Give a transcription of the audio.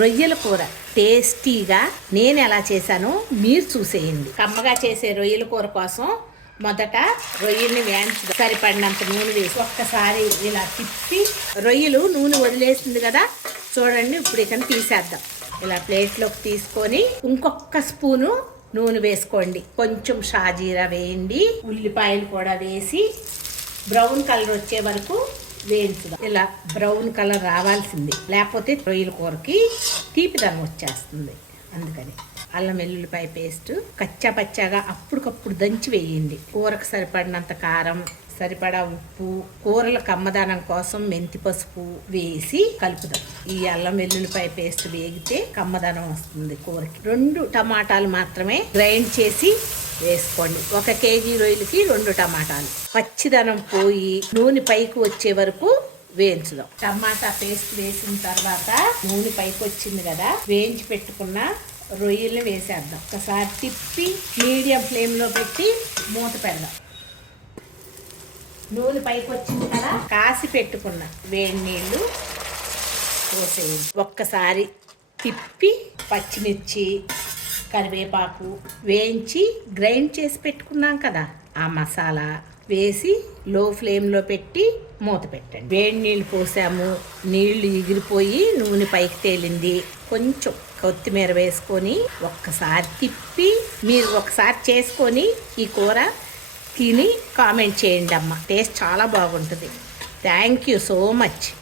రొయ్యల కూర టేస్టీగా నేను ఎలా చేశానో మీరు చూసేయండి. కమ్మగా చేసే రొయ్యల కూర కోసం మొదట రొయ్యల్ని వేయించి సరిపడినంత నూనె వేసి ఒక్కసారి ఇలా తిప్పి, రొయ్యలు నూనె వదిలేసింది కదా చూడండి. ఇప్పుడు ఇక తీసేద్దాం. ఇలా ప్లేట్లోకి తీసుకొని ఇంకొక స్పూను నూనె వేసుకోండి. కొంచెం షాజీరా వేయండి. ఉల్లిపాయలు కూడా వేసి బ్రౌన్ కలర్ వచ్చే వరకు వేయించుదాం. ఇలా బ్రౌన్ కలర్ రావాల్సింది, లేకపోతే రొయ్యల కూరకి తీపిదనం వచ్చేస్తుంది. అందుకని అల్లం వెల్లుల్లిపాయ పేస్ట్ కచ్చా పచ్చాగా అప్పటికప్పుడు దంచి వేయండి. కూరకు సరిపడినంత కారం, సరిపడా ఉప్పు, కూరల కమ్మదనం కోసం మెంతి పసుపు వేసి కలుపుదాం. ఈ అల్లం వెల్లుల్లిపాయ పేస్ట్ వేగితే కమ్మదనం వస్తుంది కూరకి. 2 టమాటాలు మాత్రమే గ్రైండ్ చేసి వేసుకోండి. 1 కేజీ రొయ్యలకి 2 టమాటాలు. పచ్చిదనం పోయి నూనె పైకి వచ్చే వరకు వేయించుదాం. టమాటా పేస్ట్ వేసిన తర్వాత నూనె పైకి వచ్చింది కదా, వేయించి పెట్టుకున్న రొయ్యల్ని వేసేద్దాం. ఒకసారి తిప్పి మీడియం ఫ్లేమ్లో పెట్టి మూత పెడదాం. నూనె పైకి వచ్చింది కదా, కాసి పెట్టుకున్న వేడి నీళ్ళు పోసేయండి. ఒక్కసారి తిప్పి పచ్చిమిర్చి, కరివేపాకు వేయించి గ్రైండ్ చేసి పెట్టుకున్నాం కదా, ఆ మసాలా వేసి లో ఫ్లేమ్లో పెట్టి మూత పెట్టండి. వేడి నీళ్ళు పోసాము, నీళ్లు ఎగిరిపోయి నూనె పైకి తేలింది. కొంచెం కొత్తిమీర వేసుకొని ఒక్కసారి తిప్పి, మీరు ఒకసారి చేసుకొని ఈ కూర తిని కామెంట్ చేయండి అమ్మ. టేస్ట్ చాలా బాగుంటుంది. Thank you so much.